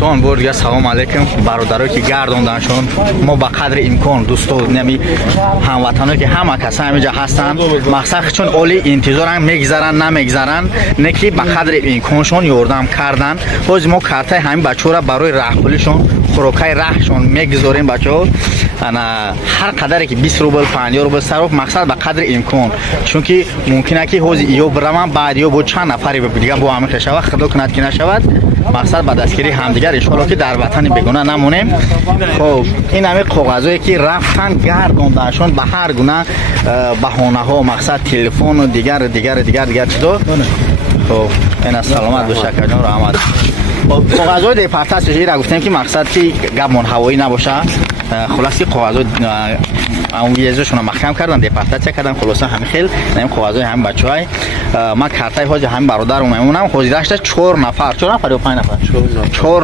دوستان بار دیگه سلام علیکم. برادرایی که گردوندنشون ما با قدر امکان دوستان نمی هموطنایی که همه کسا همینجا هستن مقصد چون اولی انتظارن میگذرن نمیگذرن نکی با قدر امکانشون یاردم کردن. باز ما کارتای همین بچه‌ها را برای راهپولیشون خوراکای راهشون میگذاریم. بچه‌ها انا هر قدری که 20 روبل 50 روبل صرف مقصد به قدر امکان، چون که ممکنه که حوز ایو برام بعد یا با چند نفری دیگه با هم شود خدا کند که نشود. مقصد به دستگیری همدیگر ان شاءالله که در وطن بگونه نمونیم. خب این همه کاغذایی که رفتن گردوندنشون به هر گونه بهانه ها مقصد تلفن و دیگر چطور. خب این سلامت و شکر جان رحمت. کاغذهای دپارتمنت را گفتیم که مقصد که گمون هوایی نباشه. خلاصی کاغذها اون ویزشون محکم کردن دپارتمنت کردن. خلاصا همین خیل نیم کاغذهای هم بچهای ما کارتای حاج هم برادر میمونم. حاضر 4 نفر یا 5 نفر 4